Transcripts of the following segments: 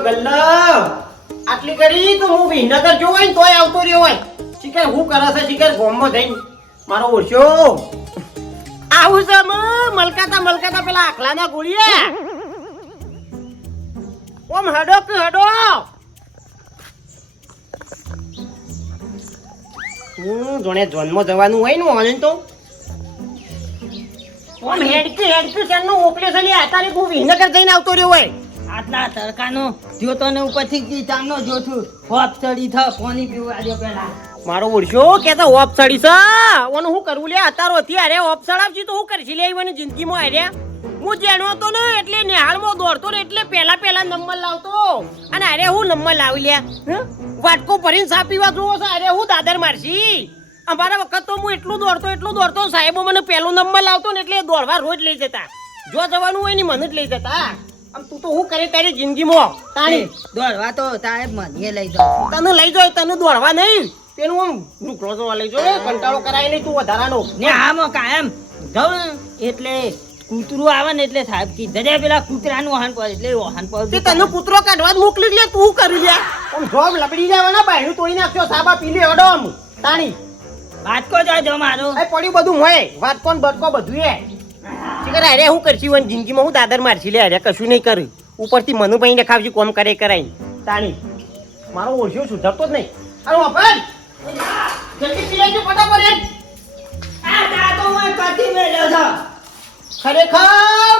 ગલ્લા આટલી કરી તો હું વિનગર જો હોય તોય આવતો રહ્યો હોય શિખર હું કરે છે શિખર ગોમમાં જઈને મારો ઓળશો આવું છે મલકાતા પેલા આખલાના ગોળીએ ઓમ હડો કે હડો હું જોને જોનમાં જવાનું હોય ને ઓન તો ઓમ હેડકી ચાલનું મોકલ્યો છે લે આતારે હું વિનગર જઈને આવતો રહ્યો હોય આટલા તડકાનો જોતો ને ઉપરથી ચાંદનો જોતું હોપ ચડી થ પાણી પીવા આજો પેલા મારો ઓળશો કેતા ઓપ ચડી છે ઓનું હું કરવું લે અતારો હતી અરે ઓપ ચડાવજી તો હું કરશી લે મને જિંદગીમાં અરે હું જેનો હતો ને એટલે નિહાળમાં દોડતો ને એટલે પહેલા નંબર લાવતો અને અરે હું નંબર લાવી લે વાટકો ભરીને સા પીવા જોવો છે અરે હું દાદર મારશી અમારા વખત તો હું એટલું દોડતો સાહેબો મને પહેલો નંબર લાવતો ને એટલે દોડવા રોજ લઈ જતા જો જવાનું હોય ને મને જ લઈ જતા આમ તું તો હું કરે તારી જિંદગીમાં તાણી દોડવા તો તારે મને લઈ જાવ તને લઈ જાય તને દોડવા નહીં તેનું આમ નુકરો જોવા લઈ જાય કંટાળો કરાય નહીં તું વધારાનો ને આમાં કાયમ જાઉં એટલે કૂતરું આવે ને એટલે સાહેબ કી જજે પેલા કૂતરાનું વાહન પર એટલે વાહન પર તે તને કૂતરો કાઢવા જ મોકલી લે તું કરી લે આમ જોબ લબડી જવાના બાયણું તોડી નાખ્યો સાબા પી લે અડો આમ તાણી વાટકો જો મારો એ પડ્યું બધું હોય વાટકો ને બટકો બધું એ શીખર અરે હું કરશી વન જિંદગીમાં હું દાદર મારશી લે અરે કશું નહીં કર્યું ઉપરથી મનુભાઈ ને ખાવજી કોમ કરે કરાઈ તાણી મારો ઓળખ્યો સુધરતો જ નહીં અરે વાપર જલ્દી પી લેજો ફટાફટ આ તા તો હું કાઢી મેલ્યો છો ખરેખર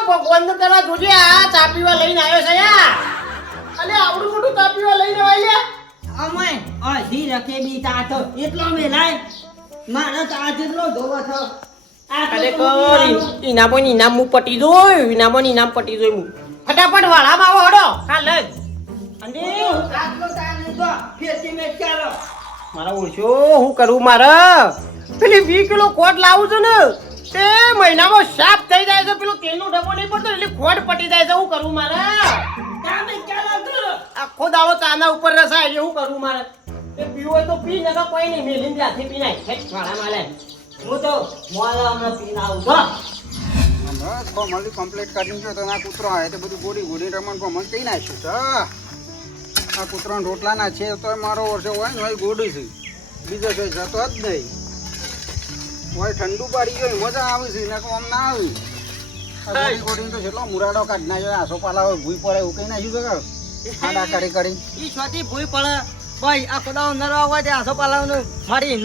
ભગવાન કરવા જોજે આ ચા પીવા લઈને આવ્યો છે યાર અલે આવડું મોટું ચા પીવા લઈને આવ્યો લે અમે અધી રખે બી તા તો એટલો મેલાય મારો તા જેટલો ધોવો છો આ ખરેખર ઇનામ હું પટી જોયું ઇનામ પટી જોયું ફટાફટ વાળામાં આવો હડો હા લઈ અને આટલો તા ને તો ફેસી મે ચાલો મારા ઓળશો હું કરું મારે પેલી 20 કિલો ખોટ લાવું છું ને તે મહિનામાં સાફ થઈ જાય છે પેલું તેલનો ડબ્બો નહીં પડતો એટલે ખોટ પટી જાય છે હું કરું મારે કામે ચાલો આખો દાડો ચાના ઉપર રસાય એટલે હું કરું મારે એ પીવો હોય તો પી નકા કોઈ નહીં મેલીને ત્યાંથી પી નાખ વાળામાં લે હું તો મોલા હમણાં પીને આવું છો બસ કોમલ કમ્પ્લીટ કરીને જો તો આ કૂતરો આવે તો બધું ગોડી રમણ કોમલ કઈ નાખ્યું તો આ કૂતરાના રોટલાના છે તો મારો વર્ષે હોય ને હોય ગોડી છે બીજો કોઈ જતો જ નહીં હોય ઠંડુ પાડી ગયો મજા આવે છે ને આમ ના આવી આ ગોડી તો જેટલો મુરાડો કાઢી નાખ્યો આસો પાલા હોય ભૂઈ પડે એવું કઈ નાખ્યું તો આડા કરી ઈ છોટી ભૂઈ પડે ભાઈ આ ખોદાઓ નરવા હોય તે આસો પાલાવનું મારી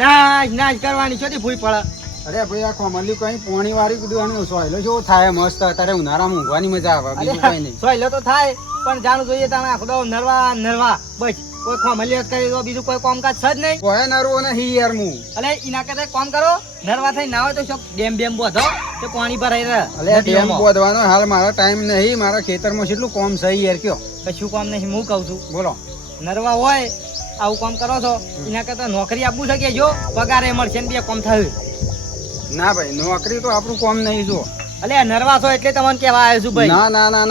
નાચ કરવાની છોટી ભૂઈ પડે અરે ભાઈ આ કોમલી કઈ પોણી વાળી કીધું સોયલો જેવો થાય મસ્ત અત્યારે ઉનાળામાં ઊંઘવાની મજા આવે બીજું કઈ નહીં સોયલો તો થાય પણ જાણવું જોઈએ તમે આ ખોદાઓ નરવા બસ કોઈ ખોમલિયત કરી દો બીજું કોઈ કામકાજ છે જ નહીં કોઈ નરવો નહીં યાર હું અલે એના કરતા કામ કરો નરવા થઈ ના હોય તો ડેમ બોધો તે પાણી ભરાઈ રહે અલે ડેમ બોધવાનો હાલ મારો ટાઈમ નહીં મારા ખેતરમાં કેટલું કોમ છે યાર કયો કશું કામ નહીં હું કહું છું બોલો નરવા હોય આવું કામ કરો છો એના કરતા નોકરી આપવું છે કે જો પગારે મળશે ને બે કામ થયું ના ભાઈ નોકરી તો આપણું કોમ નહીં જો અલે નરવા છો એટલે તમને કેવા આવ્યો છું ભાઈ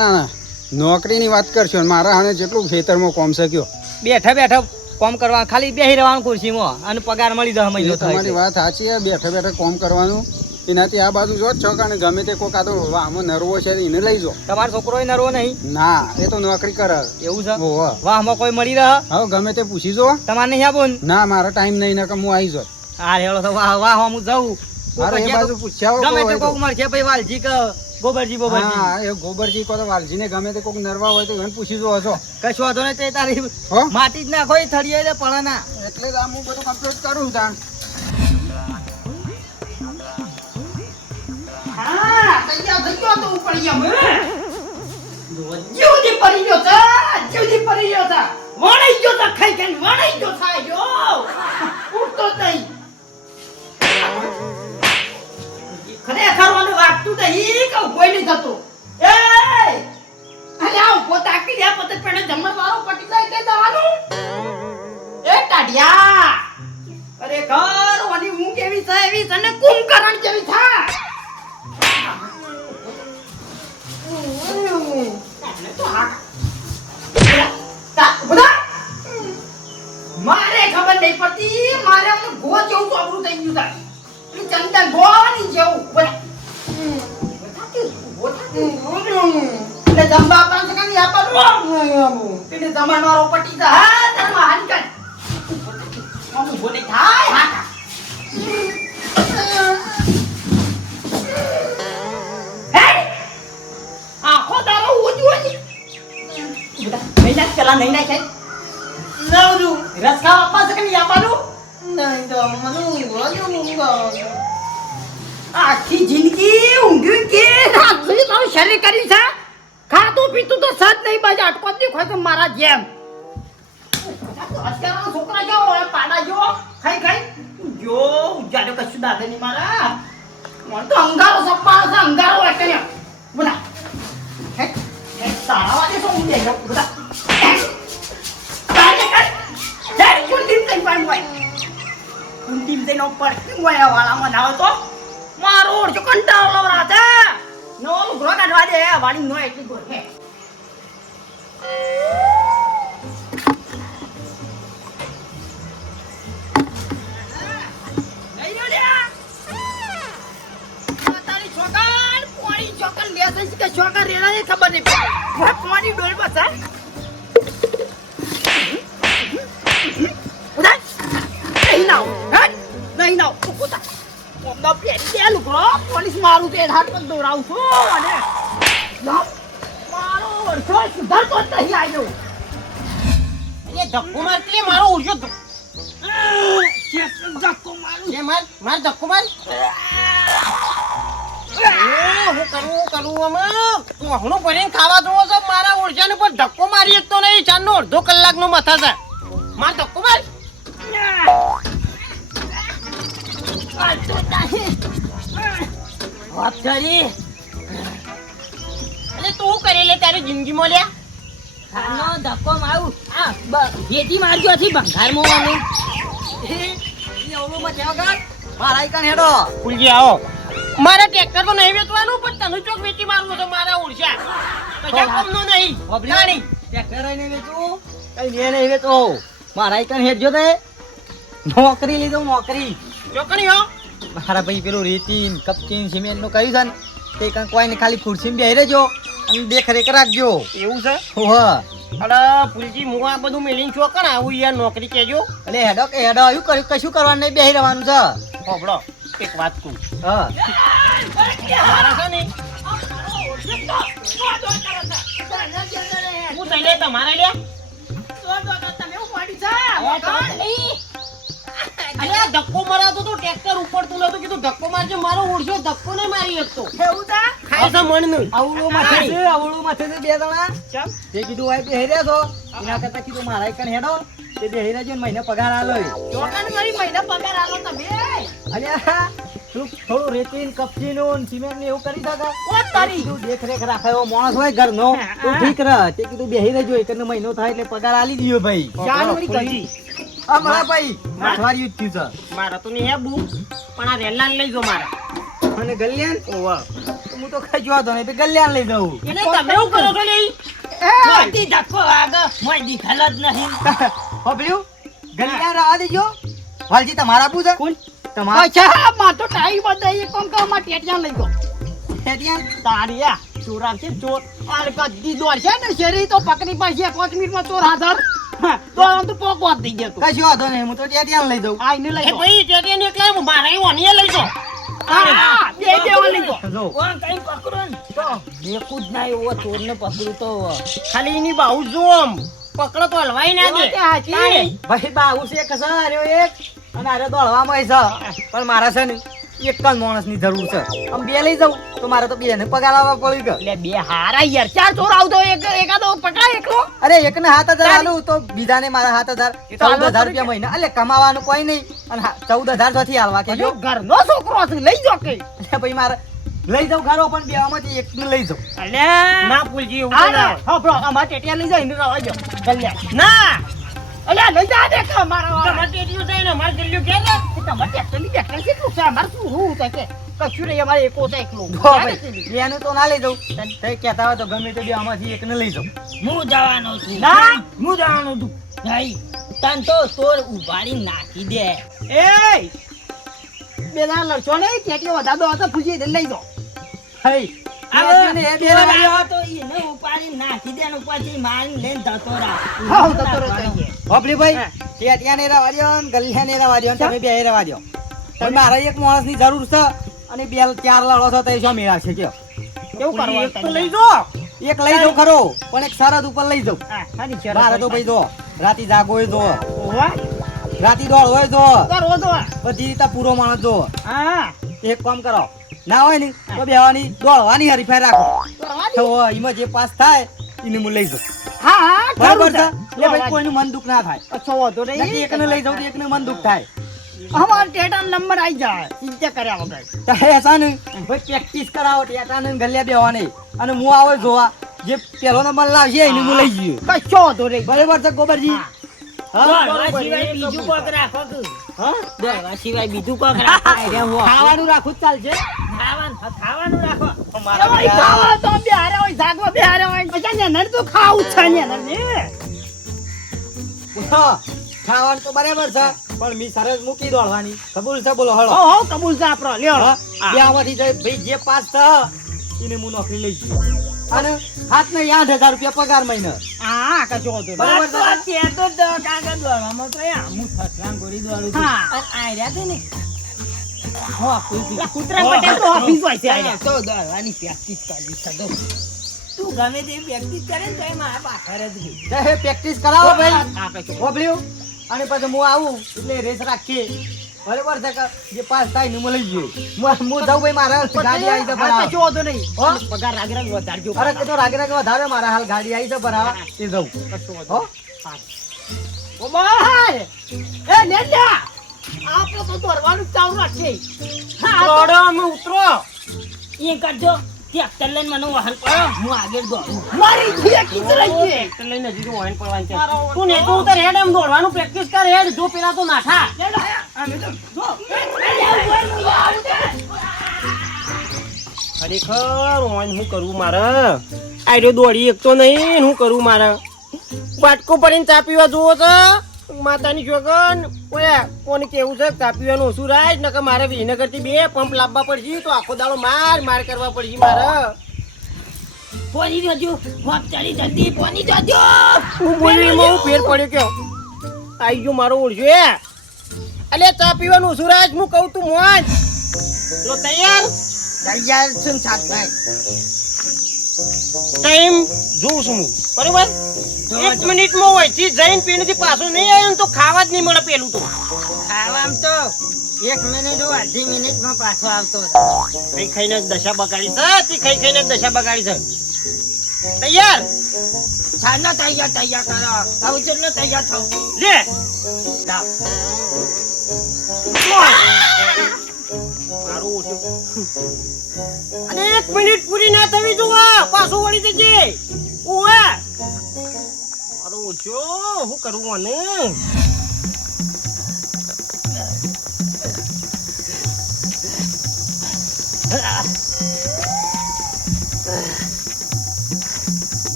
ના નોકરીની વાત કરશો મારા હાને જેટલું ખેતરમાં કોમ છે કયો બેઠા કામ કરવા ખાલી બેહી રહેવાનું ખુરશીમાં અને પગાર મળી જશે મહિનો તો તમારી વાત સાચી છે બેઠા કોમ કરવાનું એનાથી આ બાજુ જો છો કારણ ગમે તે કોઈ કાતો આમાં નરવો છે એને લઈ જો તમારો છોકરો નરવો નહીં ના એ તો નોકરી કરે એવું છે ઓહો વાહમાં કોઈ મળી રહે હવે ગમે તે પૂછી જો તમારે નહીં આપું ના મારો ટાઈમ નહીં ને કે હું આવી જાઉં હા હેળો તો વાહ હું જઉં અરે એ બાજુ પૂછ્યા ગમે તે કોક મળશે ભાઈ વાલજી કે ગોબરજી હા એ ગોબરજી કો તો વાલજી ને ગમે તે કોક નરવા હોય તો એને પૂછી જો છો કશું વાંધો નહીં તે તારી હો માટી જ નાખો એ થળીએ એટલે પડે ના એટલે જ આ હું બધું કમ્પ્લીટ કરું તાણ હા થઈ ગયો તો ઉપર ગયા જીવજી પડી ગયો તા વણાઈ ગયો તા ખાઈ ખાઈ વણાઈ ગયો થાય ગયો ઉઠતો નહીં ખરેખર મને વાગતું નહીં કે કોઈ નહીં થતું એ અરે આવ પોતાકી દે પતે પેણે જમણ વાળો પટી જાય કે દવાનું એ ટાઢિયા અરે ઘર ઓની ઊંઘ કેવી છે એવી તને કુંભકરણ જેવી થાય મારે ખબર નહીં પડતી મારે ગો જેવું ચોપડું થઈ ગયું થાય ચંદન ગોવાની જેવું એટલે જમવા આપવાનું છે કે નહીં આપવાનું? એટલે જમણવારો પટી જા. હા, તારે હારી કાઢ. આમ ઊભો નહીં થાય. હા, હા. હે? આખો દારો ઊંચું હોય ને. બેટા, નહીં નાખ, પેલા નહીં નાખ, સાહેબ. નવરું. રસ ખાવા આપવા છે કે નહીં આપવાનું? નહીં તો મને આખી જિંદગી ઊંઘ્યું કે નાખી તારું શરીર કર્યું છે. ખાતું પીતું તો સજ નહીં બાજુ અટકો જ નહીં ખોય તો મારા જેમ. અત્યારના છોકરા જેવો હોય પાડા જેવો ખાઈ ખાઈ જો ઉજાડો કશું દાદા નહીં મારા. મને તો અંગારો સપ્પાનો છે અંગારો હોય કે બોલા હે હે તારા વાગે શું ઊંઘે છે બોલા કાલે કાલે જડ કુંડીમ તઈ પાણ હોય કુંડીમ તઈ નો પર હોય વાળામાં નાવ તો મારો ઓળજો કંટાળો લવરા છે નો ઉઘરો કાઢવા દે વાળી નો એટલી ગોર હે ખબર નહીં પાણી ડોલ બસ નહીં નાવ નહીં નાવ પોલીસ મારું તે હાથ પર દોડાવું છું અને મારો વર્ષો સુધારતો જ નહીં આવ્યો એ ધક્કો માર કે મારો ઉડ્યો ધક્કો મારું છે માર ધક્કો માર હું કરું અમે કોહણું ભરીને ખાવા જોવો છો મારા ઓળજાને પર ધક્કો મારી એક તો નહીં 4 નો અડધો કલાકનો મથા છે માર ધક્કો માર વાત કરી અરે તું કરી લે તારી જિંદગીમાં લ્યા ખાનો ધક્કો મારું આ જેથી મારજો હતી ભંગારમાં અમે એવડું મચાવ કર મારા ઈકન હેડો ફૂલજી આવો મારા ટ્રેક્ટર તો નહીં વેચવાનું પણ તને ચોક વેચી મારવું છે મારા ઓળશા કશા કામનો નહીં ગાડી ટ્રેક્ટર નહીં વેચું કઈ નહીં વેચો મારા ઈકન હેડજો તે નોકરી લીધો નોકરી ચોકણી હો મારા ભાઈ પેલું રેતીન કપચીન સિમેન્ટ નું કહ્યું છે ને તે કંઈ કોઈને ખાલી ખુરશીમાં બેહી રહેજો અને દેખરેખ રાખજો એવું છે ઓહ અરે ફૂલજી હું આ બધું મેલીને ચોકણ આવું યાર નોકરી કેજો એટલે હેડો કે હેડો એવું કર્યું કશું કરવાનું નહીં બેહી રહેવાનું છે હોબળો એક વાત કહું હા મારા છે ને હું તઈને તમારે લ્યા અરે આ ધક્કો મરાતો તો ટ્રેક્ટર ઉપડતું નતું કીધું ધક્કો મારજો મારો ઓળશો ધક્કો નહીં મારી શકતો ખાસા મણ નહીં આવડું માથે છે બે જણા તે કીધું ભાઈ બેહી રહ્યા છો એના કરતા કીધું મારા ઈકન હેડો તે બેહી રહેજો ને મહિને પગાર આલો ચોકણ મારી મહિના પગાર આલો તમે અલ્યા તું થોડું રેતીન કપચીનું સિમેન્ટ ને એવું કરી શકે કોણ તારી તું દેખરેખ રાખે એવો માણસ હોય ઘરનો તો ઠીક રહે તે કીધું બેહી રહેજો એકનો મહિનો થાય એટલે પગાર આલી દીધો ભાઈ જાનવરી કરી આ મારા ભાઈ અઠવાડિયું જ થયું મારા તો નહીં હેબુ પણ આ રેલાન લઈ જો મારા છે અને ગલ્યાન ઓવા તો હું તો ખાઈ જોતો નહીં તો ગલ્યાન લઈ દઉં એટલે તમે શું કરો છો લે મોટી ધક્કો આગ મોટી ખલત નહીં હોબળ્યું ગલ્યાન રવા દેજો વાલજી તમારા આપું છે કોણ તમારા અચ્છા માં તો ટાઈ બધાઈ કોમ કા માં ટેટિયા લઈ ગયો હેડિયાન તારિયા ચોરામ છે ચોર આ ગદ્દી દોર છે ને શેરી તો પકડી પાછી 5 મિનિટમાં ચોર હાજર તો આમ તો પોક વાત થઈ ગયો તો કશું વાંધો નહીં હું તો ટેટિયાન લઈ દઉં આઈને લઈ એ ભાઈ ટેટિયા ને એકલા મારા ઓનીએ લઈ જો બે દેવા લઈ જો જો કોણ કઈ પકડો ને તો દેખું જ ના એવો ચોરને પકડું તો ખાલી એની બાહુ જોમ પકડો તો હલવાઈ ના દે ભાઈ બાહુ છે કસા આર્યો એક અને આરે દોડવામાં છે પણ મારા છે ને એક જ માણસની જરૂર છે આમ બે લઈ જાઉં તો મારે તો બેને પગાર આવવા પડી ગયો એટલે બે હારા યાર ચાર ચોર આવતો એકાદો પકડાય એકલો અરે એકને 7000 આલું તો બીજાને મારા 7000 14000 રૂપિયા મહિના એટલે કમાવાનું કોઈ નહીં અને 14000 થતી હાલવા કે જો ઘરનો છોકરો છે લઈ જો કે એટલે ભાઈ મારે લઈ જાઉં ઘરો પણ બેમાંથી એકને લઈ જાઉં અલે ના પૂલજી એવું ના હા બ્રો અમાર ટેટિયા લઈ જાય ને રવા જો ગલ્યા ના અલે લઈ જા દે કે મારા તમાર ટેટિયું જાય ને માર ગલ્યું કે ને તમાર ટેક્ટરની ટેક્ટર કેટલું છે માર શું હું છે કે કશું નહીં અમારે એકો છે એકલો ભાઈ એનું તો ના લઈ જાઉં તે કહેતા હોય તો ગમે તે બેમાંથી એકને લઈ જાઉં હું જવાનો છું ના હું જવાનો છું નહીં તન તો તોર ઉભાડી નાખી દે એ બેના લડશો ને ટેટિયો વધાર દો તો પૂછી લઈ જો હઈ ને એ બે રેવાડ્યો. તો એને ઉપાડી નાખી દે ને પછી મારી લઈને જતો રહે. હા, હું જતો રહું. બાપલી ભાઈ ટેટિયાને રેવાડ્યો ને ગલ્યાને રેવાડ્યો ને તમે બે રેવાડ્યો. પણ મારે એક માણસની જરૂર છે અને બે ચાર લાડો છો તો એ શું મેળાશે કયો? કેવું કરવાનું? એક તો લઈ જો. એક લઈ જાઉં ખરો પણ એક શરત ઉપર લઈ જાઉં. હા, સારી શરત મારે તો ભાઈ જો રાતી જાગો હોય જો ઓવા, રાતી દોડ હોય જો કરો તો. બધી રીતે પૂરો માણસ જો. હા, એક કામ કરો ના હોય ને તો બેવાની દોડવાની હરીફાઈ રાખો કરવાની. તો એમાં જે પાસ થાય એને હું લઈ જાઉં. હા, હા, બરાબર ખરું છે છે. એટલે ભાઈ કોઈનું મન દુઃખ ના થાય. અચ્છા, વાંધો નહીં. નક્કી એકને લઈ જાઉં તો એકને મન દુઃખ થાય. અમાર ટેટાનો નંબર આવી જાય ચિંતા કર્યા વગર. તો હે સાને ભાઈ પ્રેક્ટિસ કરાવો ટેટાને ને ગલ્યા બેવાની અને હું આવે જોવા જે પેલો નંબર લાવશે એને હું લઈ જઈએ. કશો વાંધો નહીં. બરાબર છે ગોબરજી? હા દોડવા બરોબર, સિવાય એ બીજું કબૂલ. કોક રાખો કે. હા દોડવા સિવાય બીજું કોક રાખો. આયરે હું ખાવાનું રાખું જ ચાલશે. ખાવાનું રાખો. એમાંય ખાવા તો બે હારે હોય, જાગવા બે હારે હોય. પછી નેનર તો ખાવું જ છે નેનર ને. હા, ખાવાનું તો બરાબર છે પણ મી સરસ મૂકી દોડવાની કબૂલ છે બોલો હળો. હો, હો, કબૂલ છે આપણો. લ્યો. હા, હા. બે આમાંથી જે ભાઈ જે પાસ થાય એને હું નોકરી લઈ જઈએ અને હાથ ને 8,000 રૂપિયા પગાર મહિને. હા, કશો વાંધો નહીં. બરાબર તો આ કહેતો જ કાકા દોડવામાં તો એ આમું ફસરામ ગોળી દોડું છું. હા. અને આયરા છે ને હો, કોઈ આ કૂતરા પટેલ તો ઓફિસ હોય છે આયા. તો દોડવાની પ્રેક્ટિસ કરવી છે તો. તું ગમે તે પ્રેક્ટિસ કરે ને તો એ મારા પાછળ જ ગઈ. તો હે પ્રેક્ટિસ કરાવો ભાઈ. હા, કશો. ઓબલ્યું અને પછી હું આવું એટલે રેસ રાખીએ બરાબર છે કે જે પાસ થાય ને હું લઈ જઈએ. હું જાઉં ભાઈ મારા ગાડી આવી છે હા, ભરાવા. કશો વાંધો નહીં. હો? પગાર રાગ રાગ વધારજો. અરે કે તો રાગે રાગે વધારે મારા હાલ ગાડી આવી છે ભરાવા તે જાઉં. કશો વાંધો હો નહીં. ઓ ભાઈ, એ નેન્યા, આપણે તો દોડવાનું જ ચાલુ રાખીએ. હા, દોડો અમે ઉતરો. એ કરજો ટ્રેક્ટર લઈને મને વાહન કરો હું આગળ દોડું. મારી ખીયા ખીચરાઈ છે. ટ્રેક્ટર લઈને હજી તો વાહન પડવાનું છે. મારો તું ને તું ઉતર હેડ એમ દોડવાનું પ્રેક્ટિસ કર હેડ જો પેલા તો નાઠા. ખરેખર ઓન હું કરું મારે આઈડો દોડી એક તો નહીં હું કરું મારે વાટકો પડીને ચા પીવા જોવો છે માતાની જોગન ઓયા કોને કેવું છે ચા પીવાનું ઓછું રાજ નકર મારે વિનગરથી 2 પંપ લાવવા પડશે તો આખો દાડો માર કરવા પડશે મારે. પોની જોજો વાપ ચાલી જલ્દી પોની જોજો. હું બોલી એમાં હું ફેર પડ્યો કે આઈ ગયો મારો ઓળજો એ અલે ચા પીવાનું ઓછું રાજ હું કહું તું મોજ લો તૈયાર તૈયાર છું સાહેબ. ટાઈમ જોઉં છું હું બરોબર 1 મિનિટમાં હોય છે જઈને પીનેથી પાછો નહીં આવ્યો ને તો ખાવા જ નહીં મળે પેલું તો ખાવામાં તો 1 મિનિટ હું અડધી મિનિટમાં પાછો આવતો હતો. ખાઈ ખાઈને જ દશા બગાડી છે તી ખાઈ ખાઈને જ દશા બગાડી છે તૈયાર ચાલો તૈયાર કરો આવું ચેટલો તૈયાર થાવ લે લાવ. મારું ઓછું અને 1 મિનિટ પૂરી ના થવી જોવા પાછો વળી જજે ઓએ મારો ઓછો હું કરું મને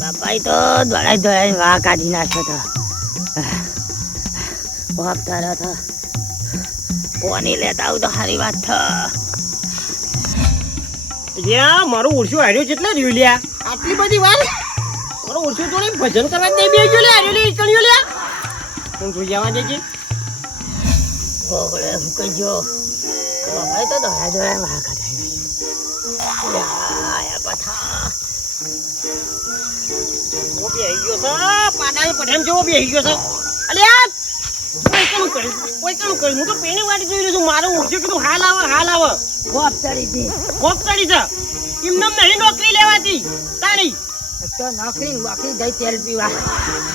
બાપાઈ તો દોડાઈ વાહ કાઢી નાખ્યો હતો. વાપ તારા હતો પોની લેતા આવું તો સારી વાત છે. લ્યા મારો ઓળશો હાર્યો કેટલા રહ્યો લ્યા આટલી બધી વાર મારો ઓળશો જોડે ભજન કરવા દે બે ગયો લ્યા હાર્યો લે ઈકણ્યો લ્યા તું જોઈ જવા દેજે ઓગળે હું કહીજો બાપાઈ તો દોડાઈ વાહ કાઢી નાખ્યો. આયા પથા ઓ બેહી ગયો છે પાડાને પઠેમ જેવો બેહી ગયો છે અલ્યા કોઈ કામ કર્યું હું તો પેને વાટી જોઈ રહ્યો છું મારો ઓળશો કીધું હાલ આવે વાપ ચડી હતી કોક કરી છે એમને નહીં નોકરી લેવાતી તારી તો નોકરી નોકરી જઈ તેલ પીવા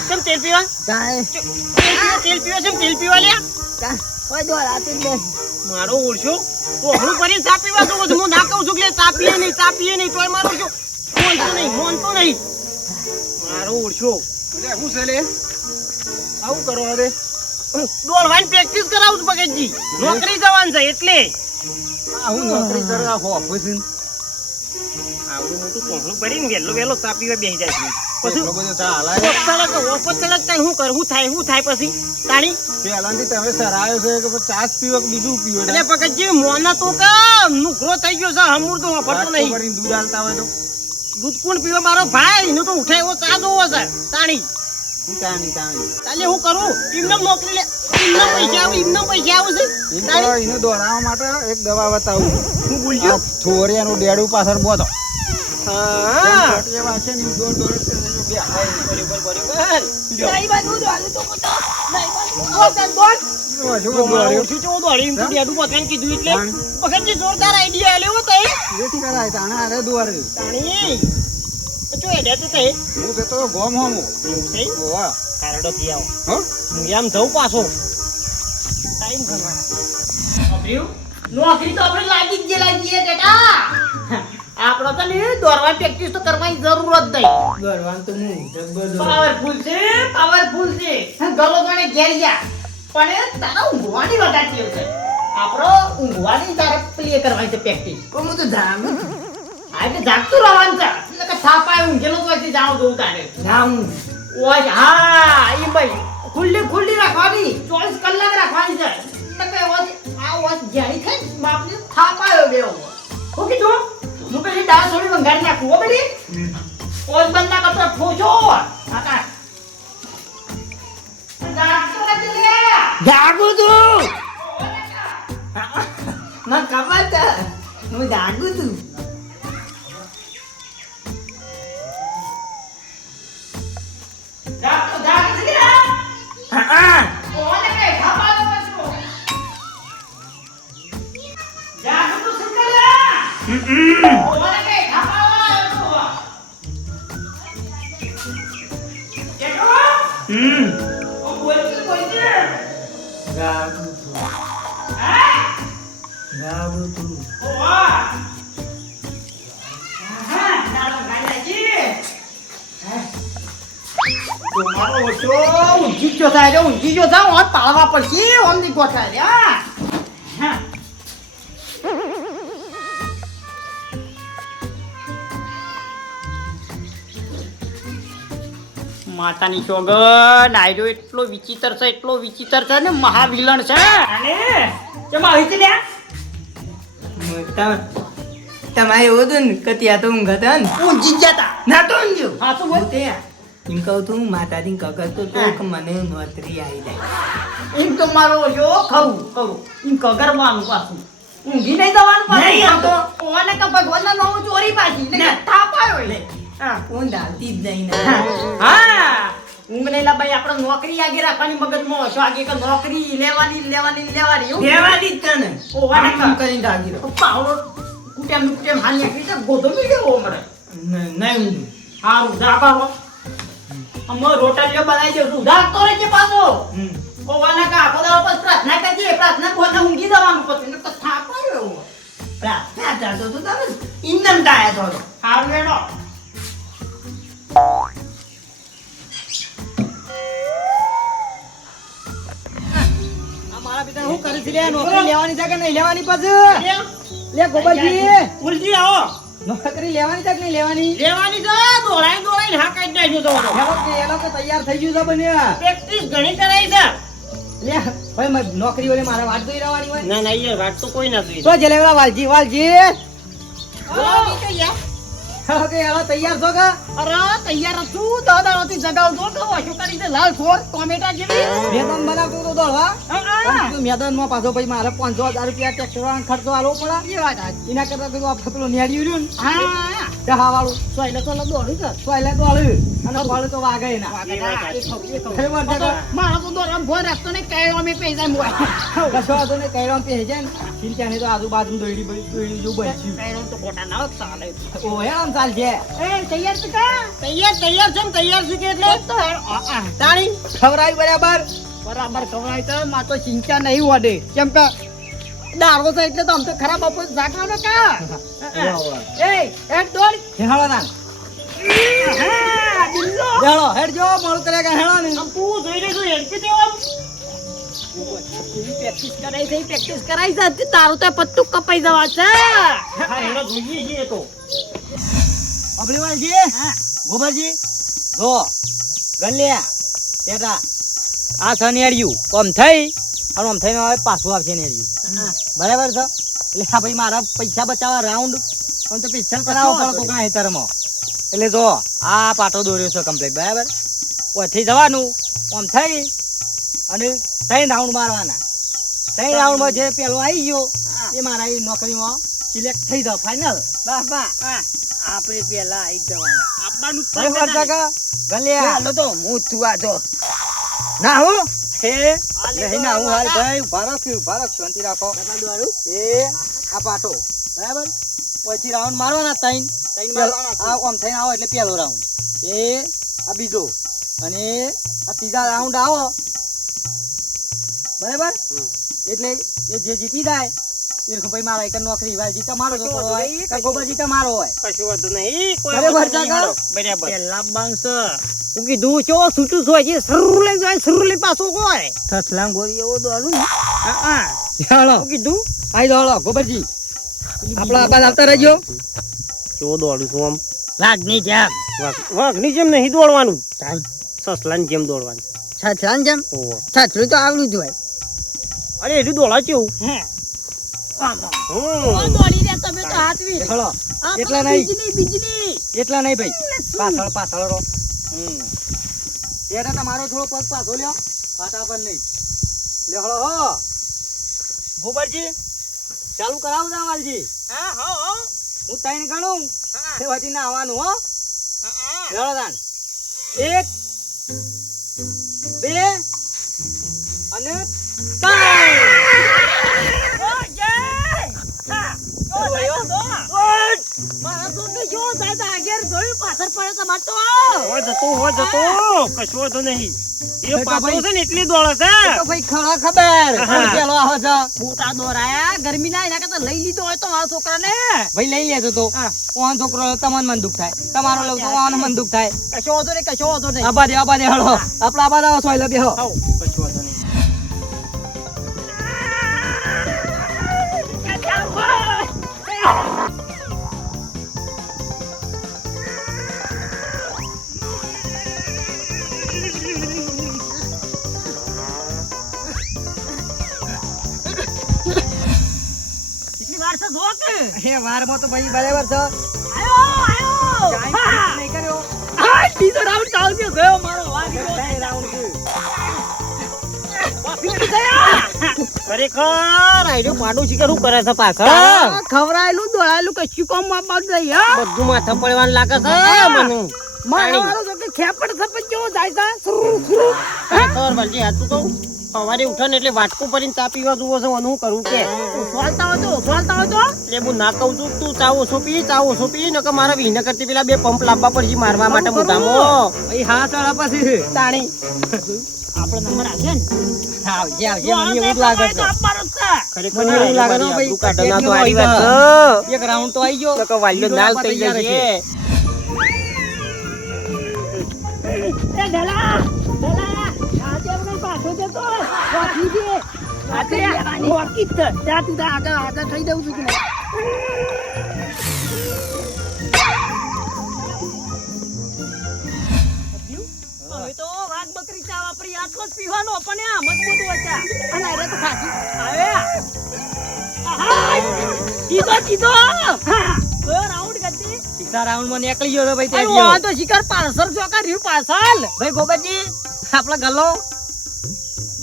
કેમ તેલ પીવા જાય તેલ પીવા છે તેલ પીવા લ્યા કોઈ દોડાતી જ નહીં. મારો ઓળશો તો હું ફરી ચા પીવા જવું છું હું ના કહું છું કે ચા પીએ નહીં તોય મારો ઓળશો મોનતો નહીં મારો ઓળશો એટલે શું છે લે આવું કરો હવે દોડવાની પ્રેક્ટિસ કરાવું છું ભગતજી નોકરી જવાનું છે એટલે આ હું નોકરી કરવા ઓફિસ આવડું મોટું કોહણું ભરીને વહેલો ચા પીવા બેસી જાય છે પછી એટલો બધો ચા હલાય શું થાય પછી તાણી પહેલાથી તમે સરાયો છે કે પછી ચા જ પીવો કે બીજું પીવો એટલે ભગતજી મોના તો નુકરો થઈ ગયો છે હમુર તો વાપરતો નહીં કરીને દૂધ આલતા હોય તો દૂધ કોણ પીવે મારો ભાઈ એનું તો ઉઠાય એવો ચા જોવો છે તાણી તાણી તાલે હું કરું એમને નોકરી લે એમને પૈસા આવું છે તાણી એને દોડાવવા માટે એક દવા બતાવું હું બોલજો થોરિયાનું ડેડું પાછળ બોધો હા એવા છે ને દોડ દોડ જ કરે છે, બે હાય. બરોબર નહીં બાજુ દોડ્યું તો મોટો. નહીં બાજુ. જો દોડ્યું. કીધું એટલે વખતથી જોરદાર આઈડિયા લેવો તઈ જેથી કરાય તાણે હારે દોડ્યું. તાણી જો એડે તો તઈ હું કહેતો ગોમ હોમું. તઈ વાહ. કારડો થી આવો હો? હું એમ જઉં પાછો ટાઈમ કરવાનો નોકરી તો આપણે લાગી જ લાગીએ બેટા આપણો તો ને દોડવાની પ્રેક્ટિસ તો કરવાની જરૂર જ નહીં દોડવાનું તો હું જબર પાવરફુલ છે ગલો ગણે ઘેર ગયા પણ તારા ઊંઘવાની વધારે ટેવ છે આપણો ઊંઘવાની તારે પ્લે કરવાની છે પ્રેક્ટિસ હું તો જાણું છું. આ એટલે જાગતું રહેવાનું છે એટલે કે થાપાય ઊંઘેલો તો અહીંથી જાણો જોઉં તારે જાણું. ઓય હા એ ભાઈ ખુલ્લી રાખવાની 24 કલાક રાખવાની છે એટલે કે આ વોચ જાણી થાય ને બાપને થાપાયો બેવો હું કીધું હું પેલી દાળ થોડી વંગાડી નાખું હો બેટી ઓજ બંધ ના કરતો ઠોચો આકા જાગું છું. મને ખબર છે. હું જાગું છું. હા. જાગું છું. જાગું છું. ઊંઘી ગયો થાય પાળવા પડશે ઓમની ગોઠાય માતાની સોગન આયરો એટલો વિચિત્ર છે ને મહાવિલન છે અને કેમાં આવી લે તમારે એવું હતું ને કે ત્યાં તો ઊંઘ હતા ને ઊંઘી ગયા તા ના તો ઊંઘ્યો. હા તો બોલ એમ કહું છું માતાજી કગરતો તો કે મને નોતરી આવી જાય. એમ તો મારો જો ખરું એમ કગરવાનું પાછું ઊંઘી નહીં જવાનું નહીં આમ તો. ઓને કે ભગવાનના નામ ચોરી પાછી ને થાપાયો એટલે હા ઊંઘ આવતી જ નહીં ને. હા ઊંઘ નહીં લા ભાઈ આપણે નોકરી આગે રાખવાની મગજમાં હશો આગે કે નોકરી લેવાની એવું કહેવાની જ તને. ઓવાને આમ કરીને જાગી રહો. પાવડો કુટેમ હાલ નાખી તો ગોધો મીડ્યો હમણે નહીં ઊંઘું. હારું જાગો અમે રોટલીઓ બનાવી દઉં છું જાગતો રહેજે પાછો ઓવાને કા આખો દાડો પછી પ્રાર્થના કરજે પ્રાર્થના કોને ઊંઘી જવાનું પછી ને તો થાપાયો એવો પ્રાર્થના કરતો તો તમે ઇન્દમ ટાયા થોડો. હારું એનો મારા પિતા હું કરી છે લે નોકરી લેવાની છે કે નહીં લેવાની પાછું લે ગોબરજી ઉલજી આવો નોકરી લેવાની છે કે નહીં લેવાની લેવાની છે દોડાઈ હા કાઢી નાખ્યો તો એ લોકો તૈયાર થઈ ગયું છે બન્યા પ્રેક્ટિસ ઘણી કરાઈ છે લે ભાઈ નોકરી વાળી મારે વાત જોઈ રહેવાની હોય ના એ વાત તો કોઈ નથી તો જલેવડા વાલજી કે હેલો તૈયાર છો કે અરે તૈયાર છું દાદાઓથી જગાવતો તો શું કરી દે લાલ છોર ટોમેટા જેવી મેદાન બનાવતો તો દોડવા હા મેદાનમાં પાછો ભાઈ મારે 5,000 રૂપિયા ટ્રેક્ટર ખર્ચો આલવો પડે એ વાત સાચી. એના કરતા તો આપણે પેલું નેડિયું રહ્યું ને હા દહા વાળું સોયલે તો દોડું છે સોયલે દોડ્યું અને વાળું તો વાગે ના ખબર છે કે મારો તો દોડવાનું ભોય રાખતો ને કઈ અમે પૈસા મોય કશો વાંધો નહીં કૈરામ પે જાય ને ચિંતા નહીં તો આજુબાજુ દોડી જેવું બનશું કઈ તો ખોટા ના ચાલે ઓ હેરામ ચાલશે એ તૈયાર છે કા તૈયાર છે ને તૈયાર છે કે એટલે તો તાણી ખવરાય બરાબર બરાબર ખવડાય તો માં તો ચિંતા નહીં વડે કેમ કે દારો છે એટલે તો આમ તો ખરાબ આપો જાગવાનો કા એ એક દોડ હેળો ના હા બિલ્લો હેળો હેડ જો મોળ કરે કે હેળો ને આમ તું જોઈ લે તું હેડકી દેવો પ્રેક્ટિસ કરાઈ છે તારું તો પત્તું કપાઈ જવા છે હા એનો જોઈએ છીએ તો અબલીવાલજી ગોબરજી જો ગલ્યા તેટા આ છે નેડિયું આમ થઈ અને આમ થઈને હવે પાછું આવશે નેડિયું બરાબર છે એટલે હા ભાઈ મારા પૈસા બચાવવા રાઉન્ડ આમ તો પિસ્તલ કરાવવો પડે કોકના હેતરમાં એટલે જો આ પાટો દોર્યો છે કમ્પ્લીટ બરાબર ઓથી જવાનું આમ થઈ અને 3 રાઉન્ડ મારવાના 3 રાઉન્ડમાં જે પેલો આવી ગયો એ મારા એ નોકરીમાં સિલેક્ટ થઈ જાવ ફાઇનલ બસ બસ આપણે પેલા આવી જવાના આપવાનું જ બરાબર પડશે છે કે ગલ્યા હાલો તો હું તું આ જો ના હું હે નહીં ના હું હાલ ભાઈ ઉભા રાખ શાંતિ રાખો એ આ પાટો બરાબર પછી રાઉન્ડ મારવાના 3 મારવાના આ આમ થઈને આવો એટલે પહેલો રાઉન્ડ એ આ બીજો અને આ ત્રીજા રાઉન્ડ આવો બરાબર એટલે એ જે જીતી જાય એ ભાઈ મારા એક નોકરી ભાઈ જીતા મારો છોકરો હોય કે ગોબર જીતા મારો હોય કશું વાંધો નહીં કોઈ બરાબર વાંધો નહીં, છે હાલો. બરાબર પેલા બાંસ હું કીધું ચો છૂટું હોય છે સરુ લઈ જાય સરુ લઈ પાછું હોય થસલામ ગોરી એવો દોડું ને હા હાલો હું કીધું આઈ દો હાલો ગોબરજી આપણા આબાદ આવતા રહેજો ચો દોડું છું આમ વાઘની જેમ વાઘની જેમ નહીં દોડવાનું સસલાની જેમ દોડવાનું છછલાન જેમ ઓહો છછલું તો આવડું જ હોય અરે એટલું દોડા કેવું હે હમ. દોડી રહ્યા તમે તો હાથવી હાલો આ એટલા પેલા નહીં. બીજલી એટલા નહીં ભાઈ પાછળ રહો ત્યારે તમારો થોડો પગ પાછો લ્યો પાટા પર નહીં લે હળો હો ગોબરજી ચાલુ કરાવો દા વાલજી હા હા હા હું 3 ગણું હા તે વધી ના આવવાનું હો હા લેવડો દાન 1 2 અને 3 મારા તો કે જો દાદા આગળ જોયું પાછળ પડે તમાર તો હોય જતો કશું વાંધો નહીં એ પાછો છે ને એટલી દોડે છે તો ભાઈ ખરા ખબર કોણ પેલો આવો છે મોટા દોરાયા ગરમી ના એના કરતા લઈ લીધો હોય તો મારા છોકરાને ભાઈ લઈ લેજો તો ઓન છોકરો તમને મન દુખ થાય તમારો લવ તો ઓન મન દુખ થાય કશો વાંધો નહીં કશો વાંધો નહીં આબાદે હળો આપડા આબાદ આવો સોય બેહો હાઉ કશું વાંધો નહીં કેટલી વાર છે જો કે હે વારમાં તો ભાઈ બરાબર છે આયો ચાઈ નહીં કર્યો આ બીજો રાઉન્ડ ચાલતો ગયો મારો વાગી બે રાઉન્ડ છે ખરેખર આઈડિયો પાડો શિકાર શું કરે છે પાછળ ખવરાયેલું દોડાયેલું કશું કોમ માં નહીં હા બધું માથે પડવાનું લાગે છે મને મારો તો કે ખેપડ થપડ જેવો જાય છે સુરુ સુરુ ખબર ભલજી હાથ તો કહું સવારે ઉઠે ને એટલે વાટકું ભરીને ચા પીવા જુઓ છે અને હું કરું કે સોલતા હોય તો એટલે હું ના કહું છું તું ચા ઓછો પી ને કે મારા વિને કરતી પેલા 2 પંપ લાવવા પડશે મારવા માટે મોઢામાં ભાઈ હા ચાલા પછી તાણી આપણો નંબર આવશે ને આવજે મને એવું જ લાગે છે આપવાનો જ છે ખરેખર મને એવું લાગે છે મારી ભાઈ, આબરૂ કાઢવાના તો કેટલી હારી હોય વાત છે. એક રાઉન્ડ તો આવી ગયો તો કે વાલ્યો નાલ થઈ જશે એ ઢલા આજે આપણે પાછો જતો વાકી દે આજે વાકી જ ત્યાં તું આગળ થઈ જવું છું કે હવે તો વાઘ બકરી ચા વાપરી આટલો જ પીવાનો પણ આ મજબૂત વચ્ચા અને અરે તો ખાધું આવે કીધો કયો રાઉન્ડ ગતી સીધા રાઉન્ડ માં નીકળી ગયો ભાઈ અરે ત્યાં આ તો શિકાર પાછળ ચોકા રહ્યું પાછળ ભાઈ ગોબરજી આપણા ગલ્લો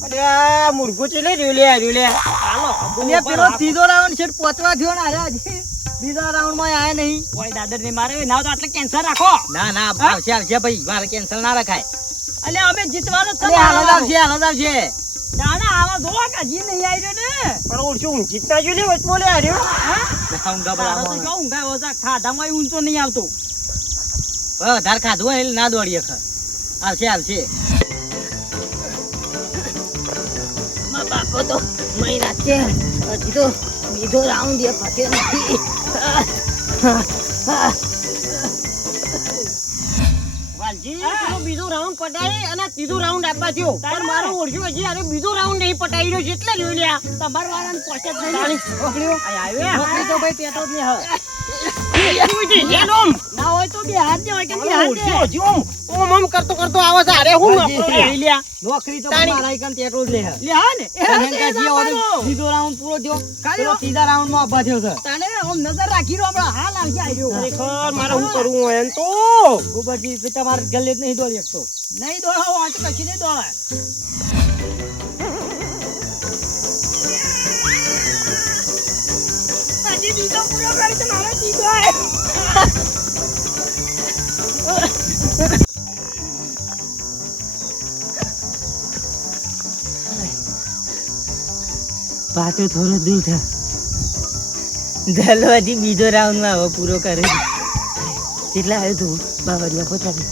અરે આ મુર્ગો ચેલે રહ્યો લે હાલો અને પેલો ત્રીજો રાઉન્ડ છે પહોંચવા થયો ને અરે હજી બીજા રાઉન્ડ માં આયા નહીં ઓય દાદર ને મારે ના તો આટલે કેન્સર રાખો ના આવશે ભાઈ મારે કેન્સલ ના રખાય એટલે અમે જીતવાનો જ અરે હાલ જ છે આવશે ના ના આવા જોવા કે હજી નહીં આવી રહ્યો ને પણ ઓછું ઊંચીતા જો લે વચમાં લે હાર્યો રાઉન્ડ ડબલ તારો તો જો ઊંઘાય ઓછા ખાધામાં ઊંચો નહીં આવતો ધાર ખાધું હોય એટલે ના દોડીએ આવશે મા બાપો તો મહિના છે હજી તો બીજો રાઉન્ડ એ ફક્યો નથી વાલજી પેલો બીજો રાઉન્ડ પટાઈ અને આ ત્રીજો રાઉન્ડ આપવા થયો પણ મારો ઓળખ્યો હજી આરે બીજો રાઉન્ડ નહીં પટાઈ રહ્યો છે એટલે જોઈ લ્યા તમાર વાળાને પહોંચે જ તાણી નહીં પકડ્યો આવ્યો નોકરી તો ભાઈ પેટો જ નહીં હવે ના હોય તો બે હાથ દે હોય કે બે હાથ દે. ઓછી ઓમ કરતો કરતો આવે છે. અરે હું હાજી. નોકરો લઈ લ્યા. નોકરી તો તાણી. મારા એકન તેટલું જ લે હે. લે હા ને એ કારણ કે હાથે જે ઓલો જવાનું. બીજો રાઉન્ડ પૂરો થયો કાઢ્યો. પેલો ત્રીજા રાઉન્ડમાં ઊભા થયો છે. તાને આમ નજર રાખી રહ્યો હમણાં હાલ આવી આવ્યો. ખરેખર મારે શું કરવું હોય એમ તો ગોબરજી તો તમારે ગલે જ નહીં દોડી શકતો. નહીં દોડાવો આ તો કશું નહીં દોડાય. હજી બીજો પૂરો કરી તો મારો જીતો આય. પાછો થોડો દૂર થા. ચાલો હજી બીજો રાઉન્ડમાં હવે પૂરો કરે છે. કેટલા આવ્યો તું બાબરિયા પોતાની?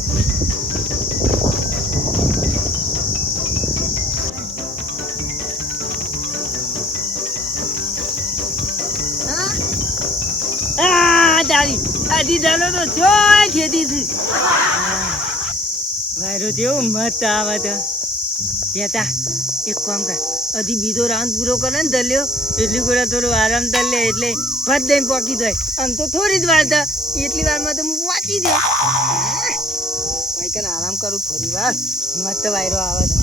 તારી આધી ચાલો તો જોઈ ખેતી થી વાયરો જેવો મત આવે તો તેતા એક કામ કર હજી બીજો રાઉન્ડ પૂરો કરે ને દલ્યો એટલી ગોળા થોડો આરામ કર લે એટલે ફટ દઈને પોકી જાય. આમ તો થોડી જ વાર થા એટલી વારમાં તો હું વાંચી દે ભાઈ કને આરામ કરું થોડી વાર મત વાયરો આવે છે.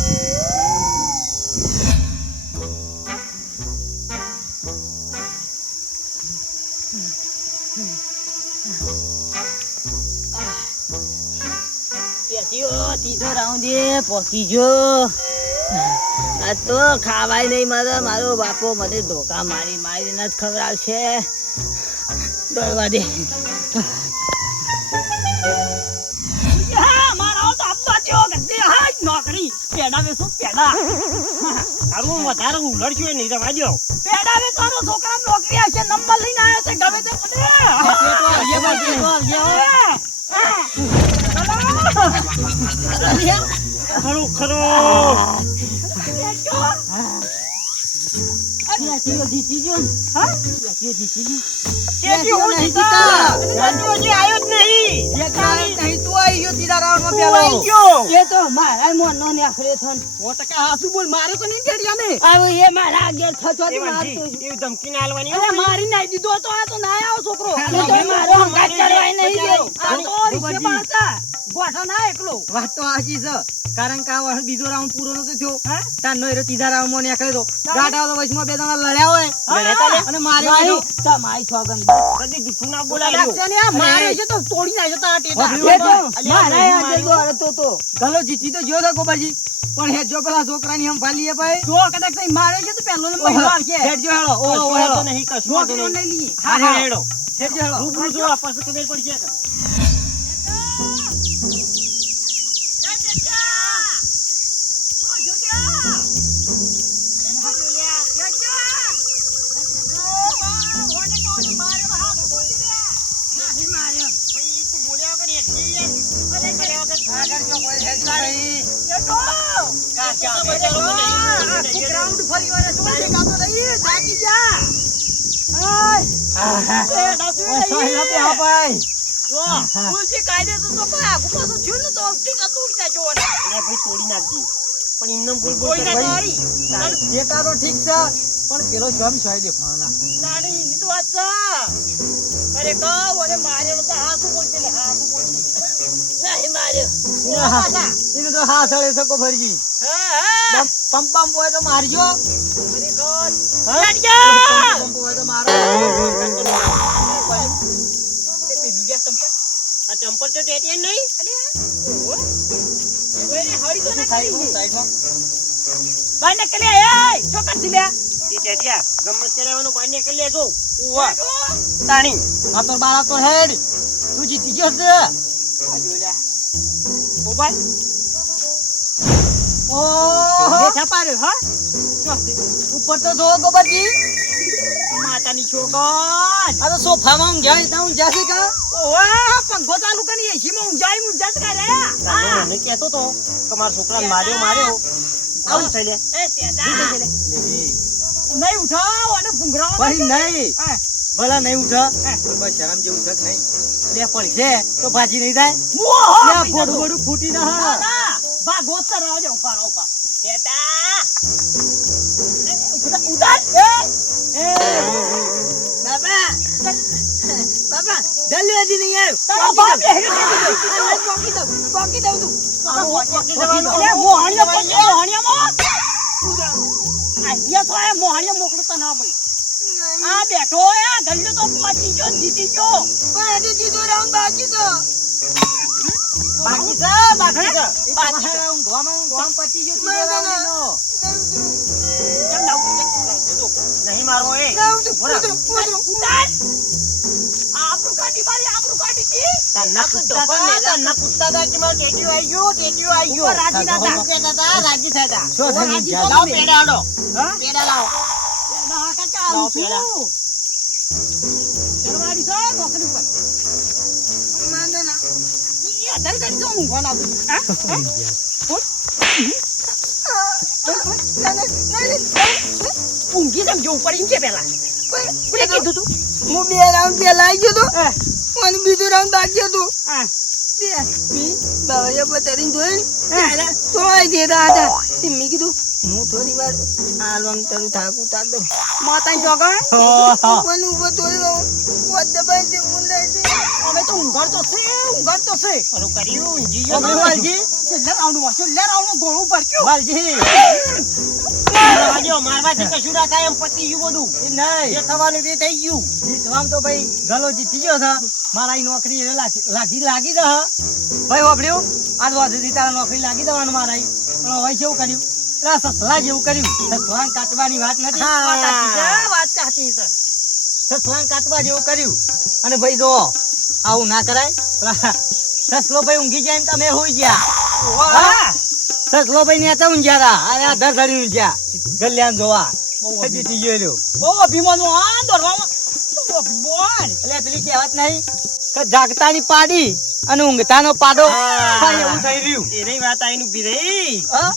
ત્રીજો રાઉન્ડ એ પહોંચી ગયો. આ તો ખાવાય નહીં મારે. મારો બાપો મને ધોકા મારી મારીને જ ખવડાવશે. દોડવા દે. હા મારા તો આપવા જેવો ગદ્દે હા નોકરી પેડા વેસો પેડા તારું વધારે ઉલડશું એ નહીં રવા દો. પેડા વેચવાનો છોકરા નોકરી આવશે નંબર લઈને આવ્યો છે ગમે તે ખરું ખરું જીતી ગયો ને? હા? જીતી ગયો. કેજી હું જીતા. રાજુ હજી આવ્યો જ નહીં. નહીં તું આવી ગયો ત્રીજા રાઉન્ડમાં તું પેલો. આવી ગયો. એ તો મારા મોનો ને આખરે થન ઓ ટકા હાસુ બોલ મારે તો નહીં ડેડિયા ને આવો એ મારા આગળ થતો એ વાંચી. એવી ધમકી ના આલવાની અરે હો. મારી નાઈ દીધો તો આ તો ના આવો છોકરો હા, અને તો મારી મારો નાઈ હંગાત દીધો. કરવાય નહીં ગયો આ તો બરોબર રીસે જી. પાછા ગોઠા ના એકલો વાત તો સાચી છે. કારણ કે આ વખત બીજો રાઉન્ડ પૂરો નતો થયો. હા? તાર નો એરો ત્રીજા રાઉન્ડમાં નીકળ્યો તો. ગાડા તો વચમાં બે તમારે લડ્યા હોય. લડ્યા તા લે? અને માર્યો મારી બેઠો. તમારી છોગન કદી જૂઠું ના બોલાય. લાગશે ને આ મારે છે તો તોડી નાખ્યો તા ટેટા હવે એ તો અલ્યા, મારા નહીં આ જઈ ગયો તો ગલો જીતી તો ગયો છે ગોપાલજી. પણ હે જો પેલા છોકરાની હમ ફાલીએ ભાઈ. જો કદાચ નહીં મારે છે તો પહેલો નંબર આવશે હેડ જો હેડો. ઓ કશું હેડો. વાંધો નહીં, કશું વાંધો નોકરીઓ નહીં. લઈ લઈએ હા, હા, હેડો. હેડ જો હેડો. રૂબરૂ જોવા પછી ખબર પડશે કે. ભાઈ, તું બોલ્યા વગર હેઠી યાર. કર્યા વગર આગળ જો કોઈ હેડ જો ભાઈ. ગ્રાઉન્ડ ફરી વાર શું દેખાતો નહીં થાકી જા આહા. એ ડાસુ ઓય સોયલા બે હા ભાઈ. જો તુલસી કાયદે તો ભાઈ આગુ પાછું થયું ને તો ટીકા તોડી નાખ્યો અને અલ્યા ભાઈ તોડી નાખજે. પણ એમને ભૂલ ભૂલ કોઈ ના કરે. તારી ટેટા તો ઠીક છે પણ પેલો જમ સોય દે ફાના. તારી ની તો વાત છે અરે કહો ઓલે માર્યો તો હા શું બોલશે લે હા શું બોલશે નહીં માર્યો એને તો હા સળે સકો ફરજી. હા પંપ પંપ હોય તો મારજો. અરે કહો હટ જા પંપ હોય તો મારો. આ ચંપલ તો ટેટીએ નહીં. સાઈડમાં. ભાઈ ને કલે એ ચોકટ થી લે એ ટેટિયા ગમે તે રહેવાનું બહાર નીકળી લેજો. તાણી. આ તો બાળા તો હેડ. તું જીતી ગયો છે. ઓ ભાઈ. ઓહો. છપાર્યો હા ઉપર તો જો ગોબરજી. માતાની છોકર આ તો સોફામાં ઊંઘ્યા તા ઊંઘ્યા છે કા? ઓવા પંખો ચાલુ કરી એસી માં ઊંઝાઈ કરે તારો મને કહેતો તો કે મારા છોકરાને માર્યો. આવું થઈ લે. એ તેડા નહીં ઉઠાવ અને ફુંગરાઓ ભાઈ નહીં. હા ભલા નહીં ઉઠા. હા. તો કોઈ શરમ જેવું છે કે નહીં? લે પડશે તો ભાજી નહીં થાય. મોહો લે આ ગોડું ગોડું ફૂટી ના હા. બા ગોસ્તર આવજે ઉભા રહો ઉભા તેડા ઉતાર એ એ બાબા બાબા જલ્દી હજી નહીં આવ્યો. તારો બાપ હેડ્યો છે કીધું. આ લઈ પોકી દઉં તું. અરે મોહણીયો પકડી, મોહણીયામાં. અહીંયા તો આ મોહણીયો મોકલો તો ના મળી. આ બેઠો આ ધલ્યો તો પહોંચી ગયો, જીતી ગયો. પણ હજી ત્રીજો રાઉન્ડ બાકી છે. બાકી છે બાકી છે એ તમારા ઊંઘવામાં પતી ગયો ત્રીજો રાઉન્ડનો. ચાલ લાવ. નહીં મારવો એ ઉતાર. આબરૂ કાઢી મારી, આબરૂ કાઢી તી. તન્ના કૂદતા હતા, તન્ના કૂદતા હતા કે મારો ટેટીઓ આવી ગયો, ટેટીઓ આવી ગયો. ઉપર રાજી ના હું કહેતા હતા, રાજી થયા હતા. શું થયું? રાજી લાવો તો પેડા આલો. હા? પેડા લાવો. પેડા કાકા લાવો આવું પેડા. છું. ચલવાડી છો નોકરી પર. ઈ અધર કરી જો ઊંઘવા લાગુ. હા? ઊંઘી જમ જો ઉપર ઈમ કે પેલા. કોને કીધું તું? હું 2 રાઉન્ડ પહેલા આવી ગયો તો હા. અને બીજો રાઉન્ડ બાકી હતો. હા. બાવળિયા પર ચડીને જોયું ને, હા. ત્યારે તોય દેતા હતા. તે મેં કીધું હું થોડી વાર આલવાનું તરું થાક ઉતાર દઉં. માતા જોગા. મને ઊભો થોડી વાર વોટ દબાઈ દે, ઊંડાઈ દે. હવે તો ઊંઘાડતો છે, ઊંઘાડતો છે. ખરું કર્યું, ઊંઘી ગયો અમે તો. વાલજી, છેલ્લે રાઉન્ડમાં, છેલ્લે રાઉન્ડમાં ગોળું ભરક્યું. વાલજી. મારવા દ્યો, મારવાથી કશું ના થાય એમ પતી ગયું બધું. એ નહીં. જે થવાનું તે થઈ ગયું. જીતવામાં તો ભાઈ ગલો જીતી ગયો છે. મારા ઈ નોકરી હવે લાગી દે હ. ભાઈ વાપર્યું આજ વાજે તારા નોકરી લાગી દેવાનું મારા ઈ. પણ હવે કેવું કર્યું? પેલા સસલા જેવું કર્યું. સસલાને કાતવાની વાત નથી. હા. વાત સાચી છે, વાત સાચી છે. સસલાને કાતવા જેવું કર્યું. અને ભાઈ જો આવું ના કરાય. પેલા સસલો ભાઈ ઊંઘી જાય એમ તમે હોઈ ગયા. વાહ. સસલો ભાઈ ને ઊંઘ્યા હતા. અરે આ ધર ધરી ઊંઘ્યા. ગલ્યાન જોવા જીતી ગયો રહ્યો. બહુ અભિમાન આ દોડવામાં. બહુ અભિમાન. એટલે પેલી કહેવત નહીં કે જાગતાની પાડી અને ઊંઘતાનો પાડો. હા, એવું થઈ રહ્યું. એ રહી વાત આઈને ઊભી રહી. હા?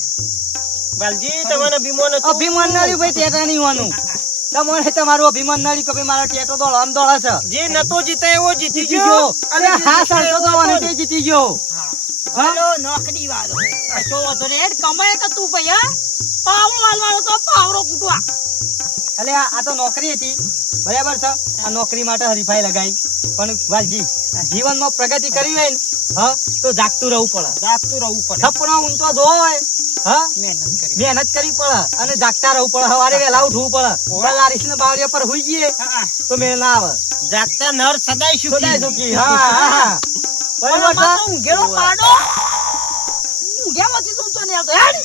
વાલજી, તમારો બીમો નતો. અભિમાન નડ્યું ભાઈ ટેટા નહીં હોવાનું. તમારે તમારું અભિમાન નડ્યું કે ભાઈ મારો ટેટો દોડો આમ દોડે છે. જે નતો જીતા એવો જીતી જીતી ગયો. ગયો. અરે હા સરતો દોડવાનો તે જીતી ગયો. હાલો નોકરી વાળો. કશો વાંધો નહીં. હેડ કમાય કે તું ભાઈ હા? પાવડો હાલવાનો તો પાવડો કૂટવા. એટલે આ તો નોકરી હતી બરાબર છે. આ નોકરી માટે હરીફાઈ લગાઈ. પણ વાલજી જીવનમાં પ્રગતિ કરવી હોય ને હા તો જાગતું રહેવું પડે. જાગતું રહેવું પડે. સપનો ઊંચો જોય હા મહેનત કરી. મહેનત કરવી પડે અને જાગતા રહેવું પડે. સવારે વહેલા ઉઠવું પડે. લારીસને બાવળિયા પર હોઈ જઈએ તો મેળ ના આવે. જાગતા નર સદાય સુખી. સદાય સુખી. હા હા બરાબર છે. ઊંઘેલો પાડો. ઊંઘ્યામાંથી તું તો નહીં આવતો. હેડ.